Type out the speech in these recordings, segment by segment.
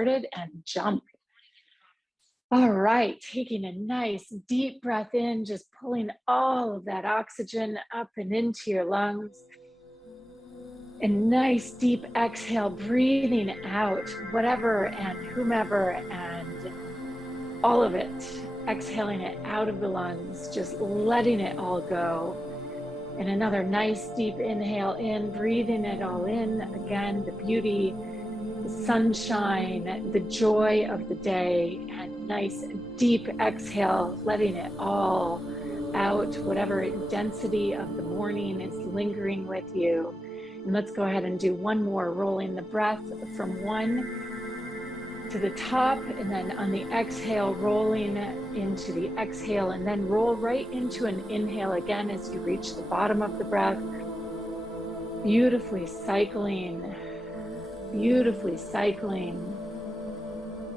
started and jump. All right, taking a nice deep breath in, just pulling all of that oxygen up and into your lungs. And nice deep exhale, breathing out whatever and whomever and all of it. Exhaling it out of the lungs, just letting it all go. And another nice deep inhale in, breathing it all in. Again, the beauty, the sunshine, the joy of the day, and nice deep exhale, letting it all out, whatever density of the morning is lingering with you. And let's go ahead and do one more, rolling the breath from one to the top, and then on the exhale, rolling into the exhale, and then roll right into an inhale again as you reach the bottom of the breath. Beautifully cycling,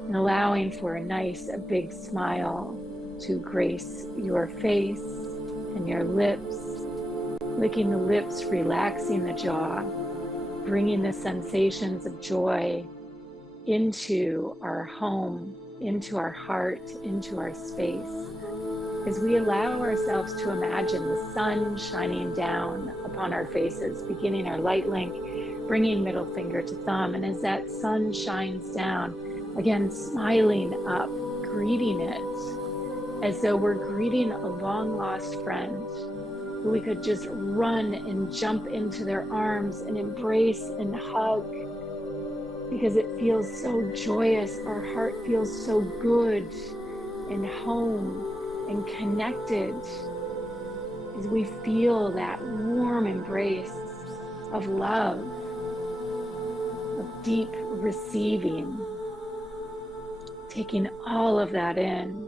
and allowing for a nice big smile to grace your face and your lips, licking the lips, relaxing the jaw, bringing the sensations of joy into our home, into our heart, into our space, as we allow ourselves to imagine the sun shining down upon our faces, beginning our light link, bringing middle finger to thumb. And as that sun shines down, again, smiling up, greeting it as though we're greeting a long lost friend who we could just run and jump into their arms and embrace and hug, because it feels so joyous. Our heart feels so good and home and connected as we feel that warm embrace of love, of deep receiving, taking all of that in.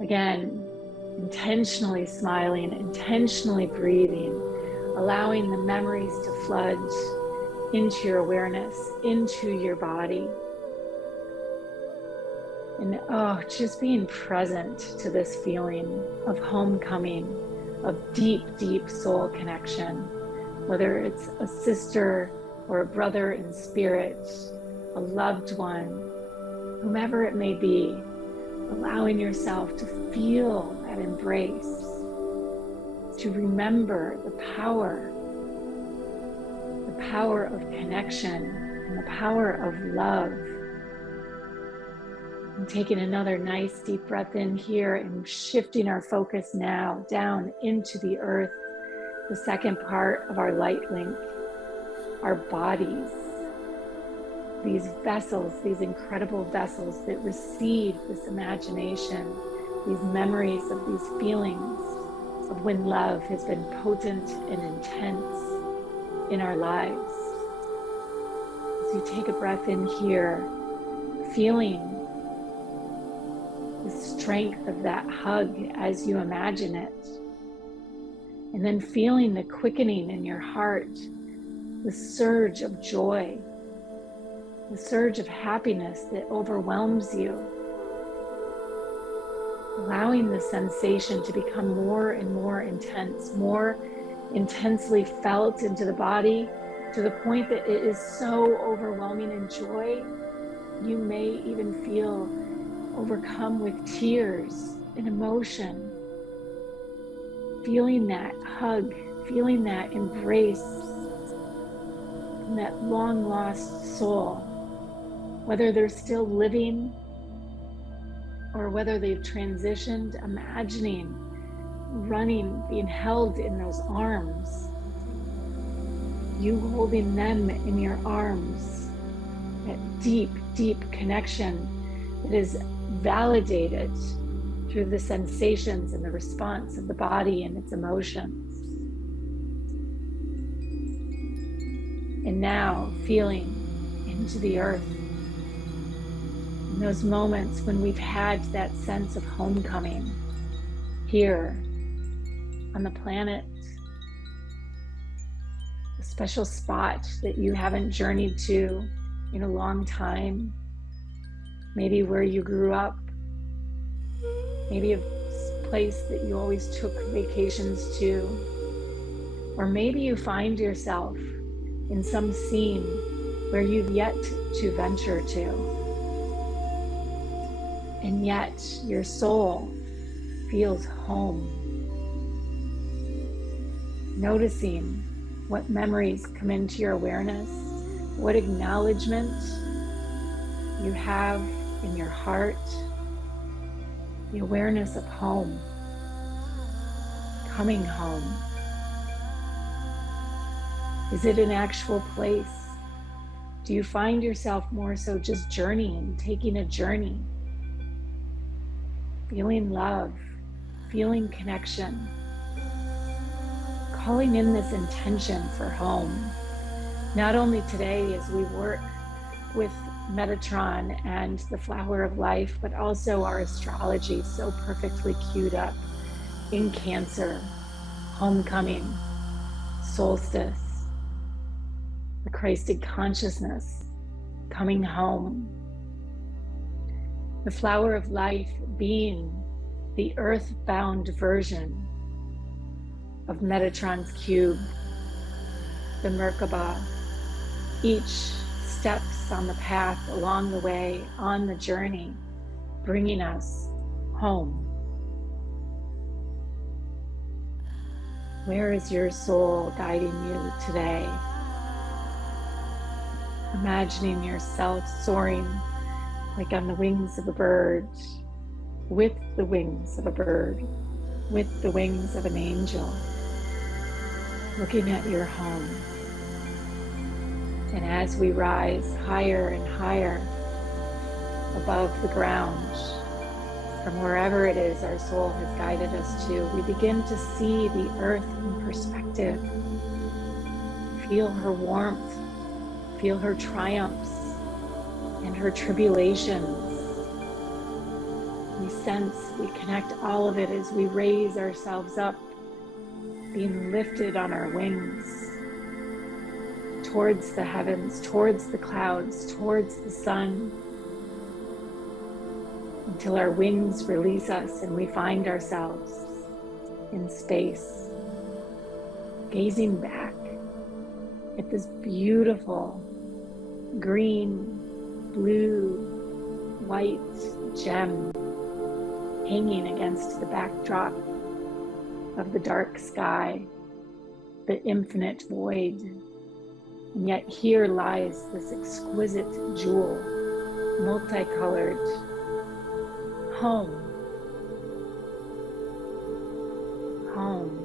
Again, intentionally smiling, intentionally breathing, allowing the memories to flood into your awareness, into your body. And just being present to this feeling of homecoming, of deep, deep soul connection, whether it's a sister or a brother in spirit, a loved one, whomever it may be, allowing yourself to feel that embrace, to remember the power of connection and the power of love. And taking another nice deep breath in here and shifting our focus now down into the earth, the second part of our light link, our bodies, these vessels, these incredible vessels that receive this imagination, these memories of these feelings of when love has been potent and intense in our lives. As you take a breath in here, feeling the strength of that hug as you imagine it, and then feeling the quickening in your heart, the surge of joy, the surge of happiness that overwhelms you, allowing the sensation to become more and more intense, more intensely felt into the body, to the point that it is so overwhelming in joy, you may even feel overcome with tears and emotion. Feeling that hug, feeling that embrace from that long lost soul, whether they're still living or whether they've transitioned, imagining running, being held in those arms, you holding them in your arms, that deep, deep connection that is validated through the sensations and the response of the body and its emotions. And now feeling into the earth, in those moments when we've had that sense of homecoming here on the planet, a special spot that you haven't journeyed to in a long time, maybe where you grew up, maybe a place that you always took vacations to, or maybe you find yourself in some scene where you've yet to venture to. and yet your soul feels home. Noticing what memories come into your awareness, what acknowledgement you have in your heart, the awareness of home, coming home. Is it an actual place? Do you find yourself more so just journeying, taking a journey, feeling love, feeling connection, calling in this intention for home, not only today as we work with Metatron and the flower of life, but also our astrology so perfectly queued up in Cancer, homecoming, solstice, the Christed consciousness, coming home. The flower of life being the earthbound version of Metatron's cube, the Merkaba, each steps on the path along the way, on the journey, bringing us home. Where is your soul guiding you today? Imagining yourself soaring like on the wings of a bird, with the wings of a bird, with the wings of an angel, looking at your home. And as we rise higher and higher above the ground, from wherever it is our soul has guided us to, we begin to see the earth in perspective. Feel her warmth, feel her triumphs and her tribulations. We sense, we connect all of it as we raise ourselves up, being lifted on our wings towards the heavens, towards the clouds, towards the sun, until our wings release us and we find ourselves in space, gazing back at this beautiful green, blue, white gem hanging against the backdrop of the dark sky, the infinite void. And yet here lies this exquisite jewel, multicolored, home, home.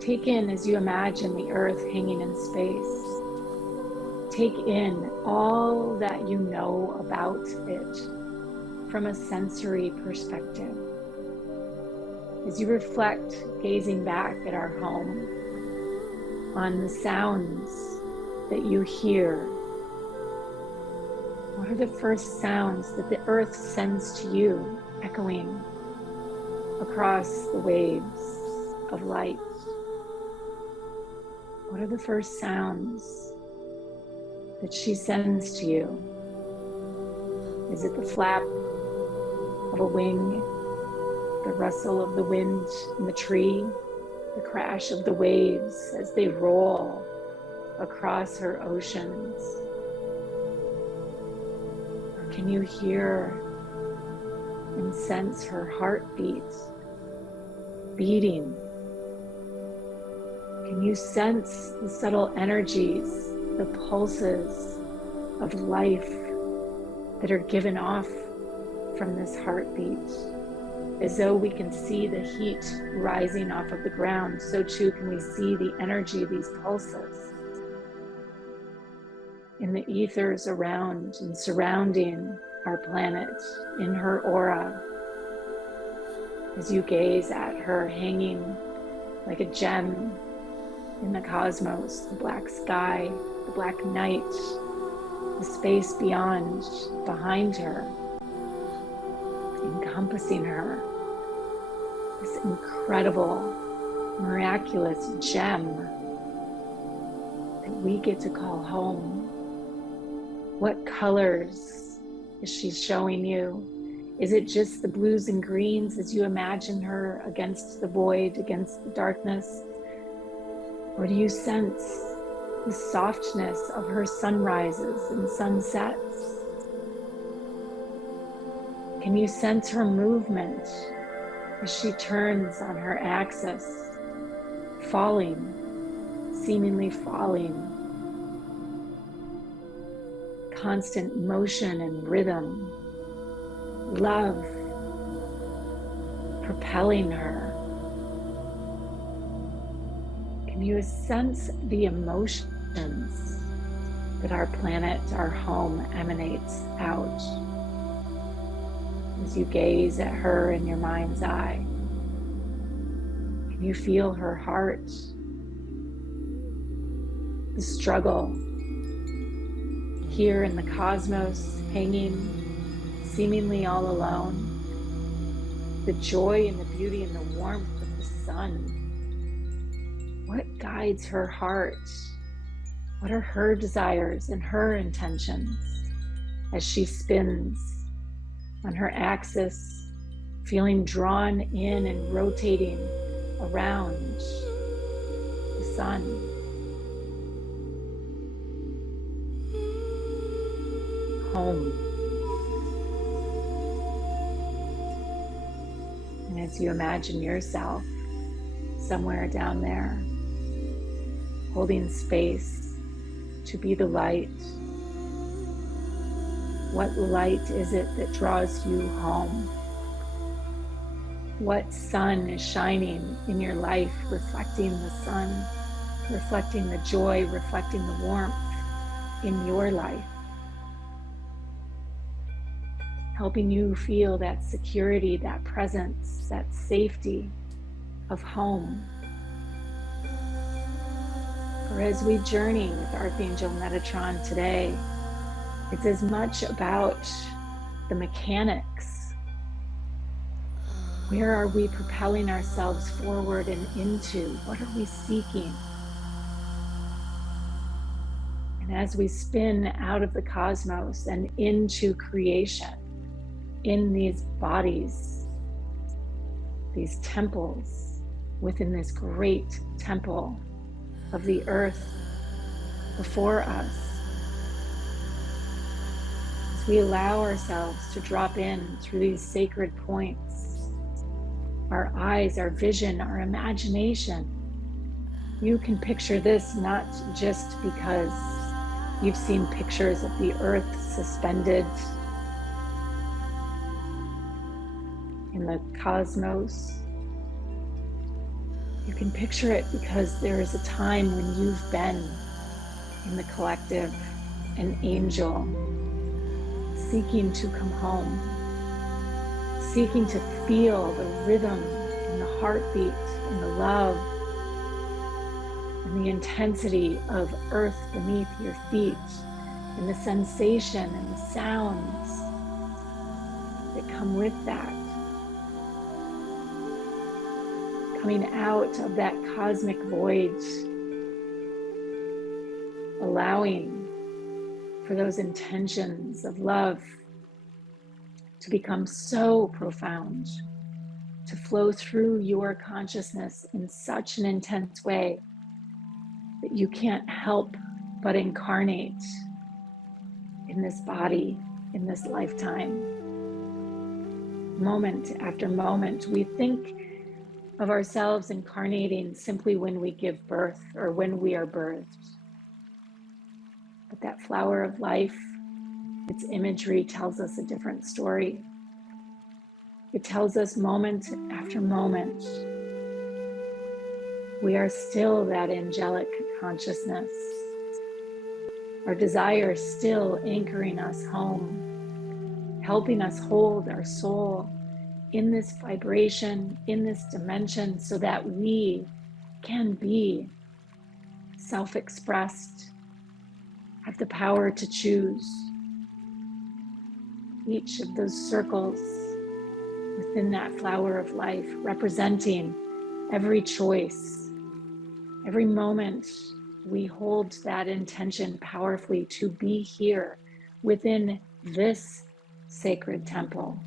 Take in, as you imagine the earth hanging in space, take in all that you know about it from a sensory perspective. As you reflect, gazing back at our home, on the sounds that you hear, what are the first sounds that the earth sends to you, echoing across the waves of light? What are the first sounds that she sends to you? Is it the flap of a wing, the rustle of the wind in the tree, the crash of the waves as they roll across her oceans? Or can you hear and sense her heartbeat beating? Can you sense the subtle energies, the pulses of life that are given off from this heartbeat? As though we can see the heat rising off of the ground, so too can we see the energy of these pulses in the ethers around and surrounding our planet, in her aura. As you gaze at her hanging like a gem in the cosmos, the black sky, the black night, the space beyond, behind her, encompassing her, this incredible, miraculous gem that we get to call home. What colors is she showing you? Is it just the blues and greens as you imagine her against the void, against the darkness? Or do you sense the softness of her sunrises and sunsets? Can you sense her movement as she turns on her axis, falling, seemingly falling? Constant motion and rhythm, love propelling her. Can you sense the emotions that our planet, our home, emanates out as you gaze at her in your mind's eye? Can you feel her heart, the struggle here in the cosmos, hanging seemingly all alone, the joy and the beauty and the warmth of the sun? What guides her heart? What are her desires and her intentions as she spins on her axis, feeling drawn in and rotating around the sun? Home. And as you imagine yourself somewhere down there, holding space to be the light, what light is it that draws you home? What sun is shining in your life, reflecting the sun, reflecting the joy, reflecting the warmth in your life? Helping you feel that security, that presence, that safety of home. For as we journey with Archangel Metatron today, it's as much about the mechanics. Where are we propelling ourselves forward and into? What are we seeking? And as we spin out of the cosmos and into creation, in these bodies, these temples, within this great temple of the earth before us, as we allow ourselves to drop in through these sacred points, our eyes, our vision, our imagination, you can picture this not just because you've seen pictures of the earth suspended in the cosmos. You can picture it because there is a time when you've been in the collective, an angel seeking to come home, seeking to feel the rhythm and the heartbeat and the love and the intensity of earth beneath your feet and the sensation and the sounds that come with that. Coming out of that cosmic void, allowing for those intentions of love to become so profound, to flow through your consciousness in such an intense way that you can't help but incarnate in this body, in this lifetime. Moment after moment, we think of ourselves incarnating simply when we give birth or when we are birthed. But that flower of life, its imagery tells us a different story. It tells us moment after moment, we are still that angelic consciousness. Our desire is still anchoring us home, helping us hold our soul in this vibration, in this dimension, so that we can be self-expressed, have the power to choose. Each of those circles within that flower of life, representing every choice, every moment we hold that intention powerfully to be here within this sacred temple,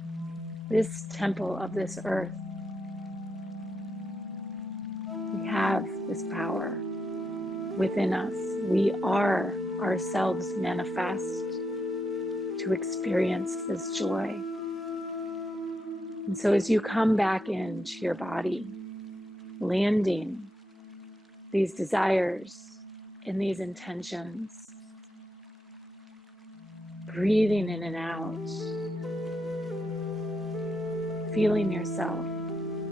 this temple of this earth. We have this power within us. We are ourselves manifest to experience this joy. And so as you come back into your body, landing these desires and these intentions, breathing in and out, feeling yourself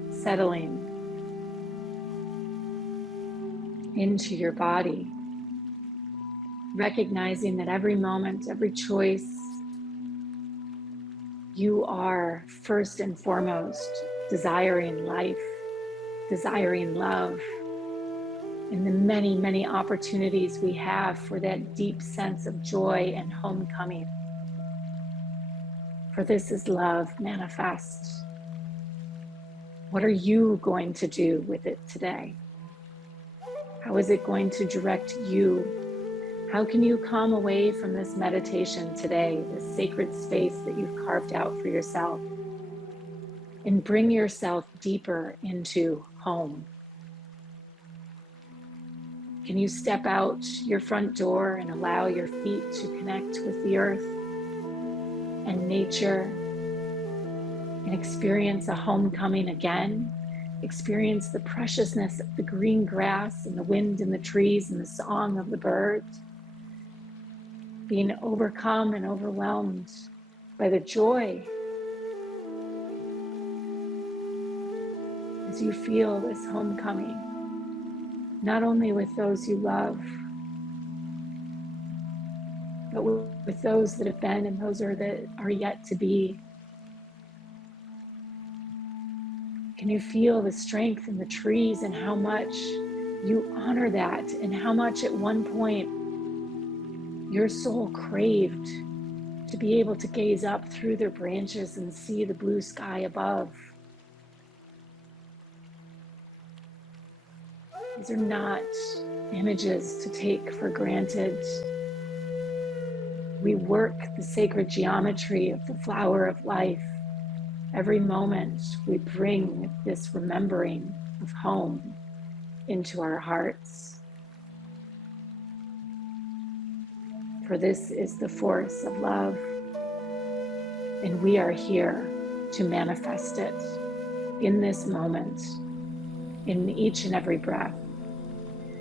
settling into your body, recognizing that every moment, every choice, you are first and foremost desiring life, desiring love, and the many, many opportunities we have for that deep sense of joy and homecoming. For this is love manifest. What are you going to do with it today? How is it going to direct you? How can you come away from this meditation today, this sacred space that you've carved out for yourself, and bring yourself deeper into home? Can you step out your front door and allow your feet to connect with the earth and nature and experience a homecoming again? Experience the preciousness of the green grass and the wind in the trees and the song of the birds. Being overcome and overwhelmed by the joy as you feel this homecoming, not only with those you love, but with those that have been and those that are yet to be. Can you feel the strength in the trees and how much you honor that, and how much at one point your soul craved to be able to gaze up through their branches and see the blue sky above? These are not images to take for granted. We work the sacred geometry of the flower of life. Every moment we bring this remembering of home into our hearts. For this is the force of love, and we are here to manifest it in this moment, in each and every breath,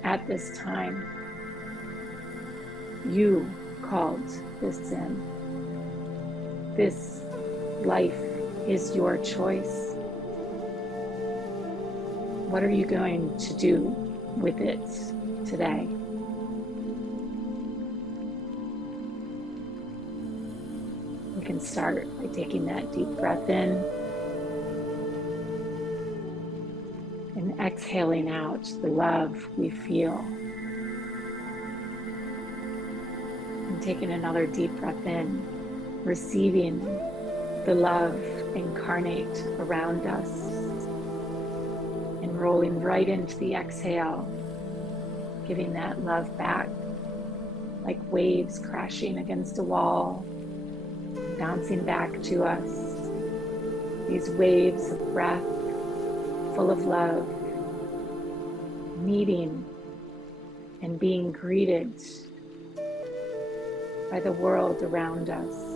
at this time. You called this in. This life is your choice. What are you going to do with it today? We can start by taking that deep breath in and exhaling out the love we feel. And taking another deep breath in, receiving the love incarnate around us, and rolling right into the exhale, giving that love back like waves crashing against a wall, bouncing back to us. These waves of breath full of love, meeting and being greeted by the world around us.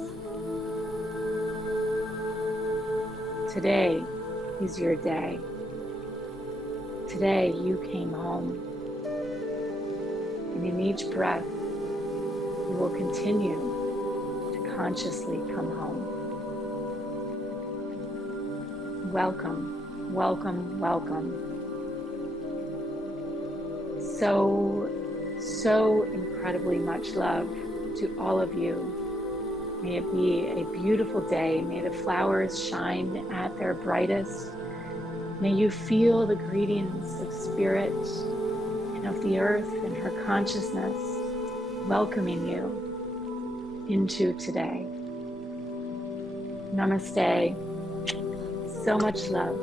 Today is your day. Today you came home. And in each breath, you will continue to consciously come home. Welcome, welcome, welcome. So incredibly much love to all of you. May it be a beautiful day. May the flowers shine at their brightest. May you feel the greetings of spirit and of the earth and her consciousness welcoming you into today. Namaste. So much love.